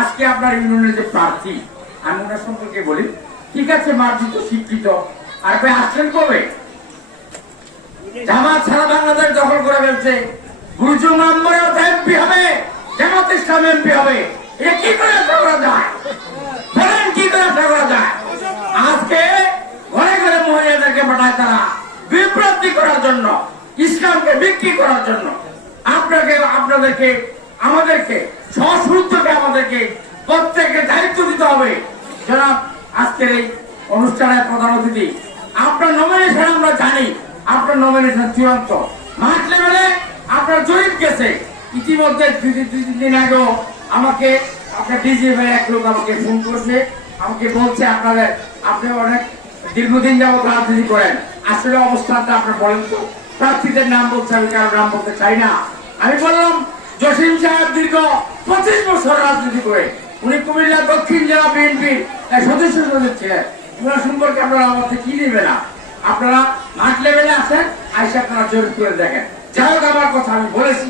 আজকে আপনার ইউনিয়নের যে প্রার্থী, আমি ওনার সম্পর্কে বলি, ঠিক আছে, মার্জিত, শিক্ষিত। আর ভাই, আসলেন কবে? জামাত সারা বাংলাদেশ দখল করে ফেলছে। গুরুজু নম্বরে এমপি হবে, জামাত ইসলাম এমপি হবে। কি করে আশা করা যায়? বলেন, কি করে আশা করা যায়? আজকে ঘরে ঘরে মহিলাদেরকে পাঠায় তারা বিভ্রান্তি করার জন্য, ইসলামকে বিক্রি করার জন্য। আপনাকে, আপনাদেরকে, আমাদেরকে প্রত্যেককে দায়িত্ব দিতে হবে। জনাব, আজকের এই অনুষ্ঠানের প্রধান অতিথি, আপনার নমিনেশন আমরা জানি, আপনার নমিনেশন চূড়ান্ত। মাঠ লেভেলে আপনার জরিপ গেছে। ইতিমধ্যে দুই দিন- আগেও আমাকে, আপনার ডিজি ভাই এক লোক আমাকে ফোন করছে, আমাকে বলছে, আপনাদের, আপনি অনেক দীর্ঘদিন যাবত রাজনীতি করেন। আসলে অবস্থানটা আপনার বলেন তো। প্রার্থীদের নাম বলছে, আমি কারও নাম বলতে চাই না। আমি বললাম, জসিম সাহেব দীর্ঘ পঁচিশ বছর রাজনীতি করে। উনি কুমিল্লা দক্ষিণ জেলা বিএনপির সদস্য ছিলেন ওনার সম্পর্কে আপনারা আমাকে কি নেবে না? আপনারা মাঠ লেভেলে আসেন আইসা আপনারা জোর করে দেখেন। যাই হোক, আমার কথা আমি বলেছি।